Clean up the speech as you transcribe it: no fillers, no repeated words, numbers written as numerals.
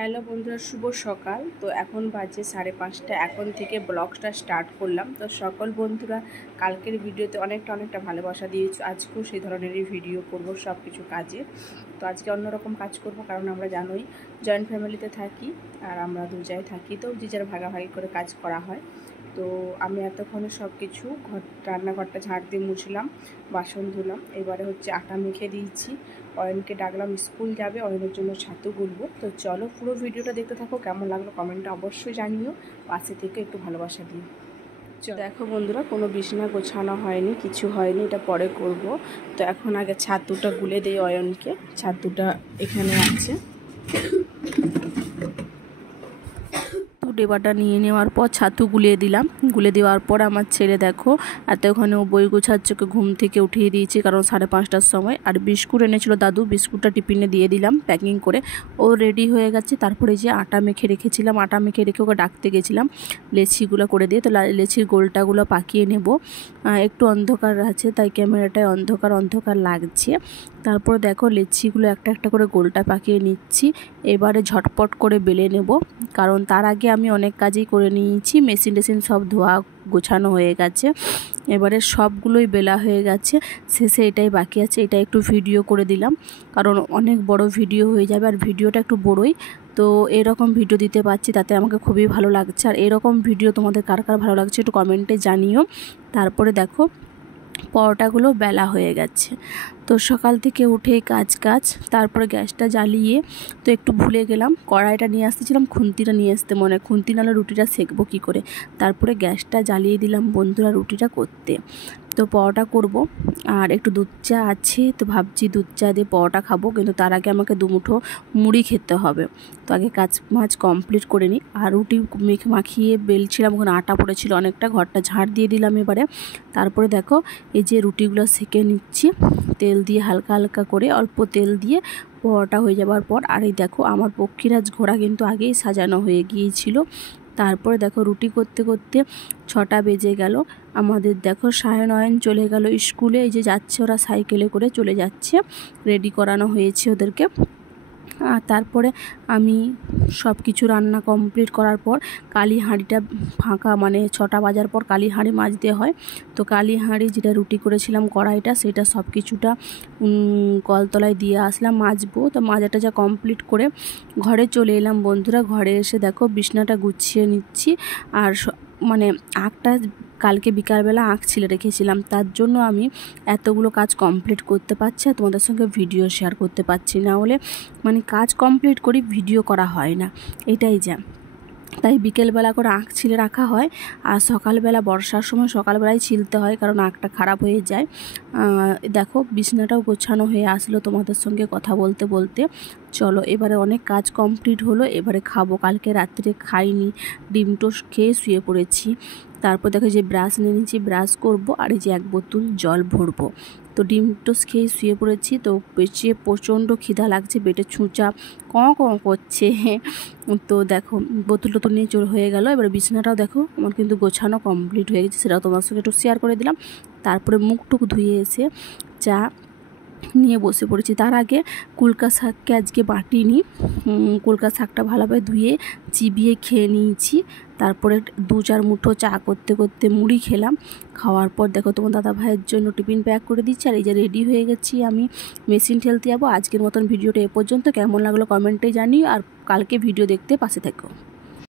Hello বন্ধুরা, শুভ সকাল। তো এখন বাজে 5:30। এখন থেকে ব্লগটা স্টার্ট করলাম। তো সকল বন্ধুরা কালকের ভিডিওতে অনেকটা ভালোবাসা দিয়েছো। আজকেও সেই ধরনেরই ভিডিও করব সব কিছু কাজে। তো আজকে অন্যরকম কাজ করব, কারণ আমরা জানোই জয়েন্ট ফ্যামিলিতে থাকি আর আমরা দু জায়গায় থাকি, তো যে যার ভাগাভাগি করে কাজ করা হয়। তো আমি এতক্ষণে সব কিছু রান্নাঘরটা ঝাড় দিয়ে মুছলাম, বাসন ধুলাম। এবারে হচ্ছে আটা মেখে দিয়েছি। অয়নকে ডাকলাম, স্কুল যাবে, অয়নের জন্য ছাতু গুলবো। তো চলো পুরো ভিডিওটা দেখতে থাকো। কেমন লাগলো কমেন্টে অবশ্যই জানিও, পাশে থেকে একটু ভালোবাসা দিও। দেখো বন্ধুরা, কোনো বিছানা গোছানো হয়নি, কিছু হয়নি, এটা পরে করব। তো এখন আগে ছাতুটা গুলে দিই অয়নকে। ছাতুটা এখানে আছে। ডেবাটা নিয়ে নেওয়ার পর ছাতু গুলিয়ে দিলাম। গুলে দেওয়ার পর আমার ছেলে দেখো এতক্ষণে ও বই গোছাচ্ছকে ঘুম থেকে উঠিয়ে দিয়েছি, কারণ 5:30টার সময়। আর বিস্কুট এনেছিল দাদু, বিস্কুটটা টিফিনে দিয়ে দিলাম প্যাকিং করে। ও রেডি হয়ে গেছে। তারপরে যে আটা মেখে রেখেছিলাম, আটা মেখে রেখে ওকে ডাকতে গেছিলাম লেচিগুলো করে দিয়ে। তো লেচির গোলটাগুলো পাকিয়ে নেব। একটু অন্ধকার আছে, তাই ক্যামেরাটায় অন্ধকার লাগছে। তারপর দেখো লেচিগুলো একটা করে গোলটা পাকিয়ে নিচ্ছি। এবারে ঝটপট করে বেলে নেব, কারণ তার আগে আমি অনেক কাজই করে নিয়েছি। মেশিন সব ধোয়া গোছানো হয়ে গেছে। এবারে সবগুলোই বেলা হয়ে গেছে, শেষে এটাই বাকি আছে। এটা একটু ভিডিও করে দিলাম, কারণ অনেক বড় ভিডিও হয়ে যাবে, আর ভিডিওটা একটু বড়ই। তো এরকম ভিডিও দিতে পারছি, তাতে আমাকে খুবই ভালো লাগছে। আর এরকম ভিডিও তোমাদের কার কার ভালো লাগছে একটু কমেন্টে জানিও। তারপরে দেখো পরোটাগুলো বেলা হয়ে গেছে। তো সকাল থেকে উঠে কাজ, তারপরে গ্যাসটা জ্বালিয়ে, তো একটু ভুলে গেলাম কড়াইটা নিয়ে আসতেছিলাম, খুন্তিটা নিয়ে আসতে মনে, খুন্তি নাহলে রুটিটা সেঁকবো কী করে। তারপরে গ্যাসটা জ্বালিয়ে দিলাম বন্ধুরা রুটিটা করতে। তো পরোটা করব, আর একটু দুধ চা আছে, তো ভাবছি দুধ চা দিয়ে পরোটা খাবো, কিন্তু তার আগে আমাকে দুমুঠো মুড়ি খেতে হবে। তো আগে কাজ কমপ্লিট করে নিই। আর রুটি মাখিয়ে বেলছিলাম, ওখানে আটা পড়েছিল অনেকটা, ঘরটা ঝাড় দিয়ে দিলাম এবারে। তারপরে দেখো এই যে রুটিগুলো সেঁকে নিচ্ছি তেল দিয়ে, হালকা করে অল্প তেল দিয়ে। পরোটা হয়ে যাওয়ার পর, আর এই দেখো আমার পক্ষীরাজ ঘোড়া কিন্তু আগেই সাজানো হয়ে গিয়েছিল। তারপরে দেখো রুটি করতে 6টা বেজে গেল। আমাদের দেখো সায়নয়ন চলে গেল স্কুলে। এই যে যাচ্ছে, ওরা সাইকেলে করে চলে যাচ্ছে, রেডি করানো হয়েছে ওদেরকে। আর তারপরে আমি সব কিছু রান্না কমপ্লিট করার পর কালি হাঁড়িটা ফাঁকা, মানে 6টা বাজার পর কালি হাঁড়ি মাজতে হয়। তো কালি হাঁড়ি যেটা রুটি করেছিলাম কড়াইটা, সেটা সব কিছুটা কলতলায় দিয়ে আসলাম মাজবো। তো মাজাটা যা কমপ্লিট করে ঘরে চলে এলাম বন্ধুরা। ঘরে এসে দেখো বিছনাটা গুছিয়ে নিচ্ছি। আর মানে আঁকটা কালকে বিকালবেলা আঁক ছিলে রেখেছিলাম, তার জন্য আমি এতগুলো কাজ কমপ্লিট করতে পারছি আর তোমাদের সঙ্গে ভিডিও শেয়ার করতে পারছি না। হলে মানে কাজ কমপ্লিট করি, ভিডিও করা হয় না, এটাই যা। তাই বিকেলবেলা করে আঁক ছিলে রাখা হয়, আর সকালবেলা বর্ষার সময় সকালবেলায় ছিলতে হয়, কারণ আঁকটা খারাপ হয়ে যায়। দেখো বিছনাটাও গোছানো হয়ে আসলো তোমাদের সঙ্গে কথা বলতে বলতে। চলো এবারে অনেক কাজ কমপ্লিট হলো, এবারে খাবো। কালকে রাত্রে খাইনি, ডিম টোস্ট খেয়ে শুয়ে পড়েছি। তারপর দেখো যে ব্রাশ নিয়ে নিয়েছি, ব্রাশ করবো, আর এই যে 1 বোতল জল ভরবো। তো ডিম টোস্ট খেয়ে শুয়ে পড়েছি। তো পেটে প্রচণ্ড খিদা লাগছে, পেটে ছুঁচা ক করছে। তো দেখো বোতল টোতল নিয়ে হয়ে গেল। এবার বিছানাটাও দেখো আমার কিন্তু গোছানো কমপ্লিট হয়ে গেছে, সেটাও তোমার সঙ্গে একটু শেয়ার করে দিলাম। তারপরে মুখটুক ধুয়ে এসে চা নিয়ে বসে পড়েছি। তার আগে কুলকা শাককে আজকে বাটিনি, কুলকা শাকটা ভালোভাবে ধুয়ে চিবিয়ে খেয়ে নিয়েছি। তারপরে 2-4 মুঠো চা করতে মুড়ি খেলাম। খাওয়ার পর দেখো তোমার দাদা ভাইয়ের জন্য টিফিন প্যাক করে দিচ্ছি। আর এই যে রেডি হয়ে গেছি, আমি মেশিন ঠেলতে যাবো। আজকের মতন ভিডিওটা এ পর্যন্ত। কেমন লাগলো কমেন্টে জানিও, আর কালকে ভিডিও দেখতে পাশে থেকো।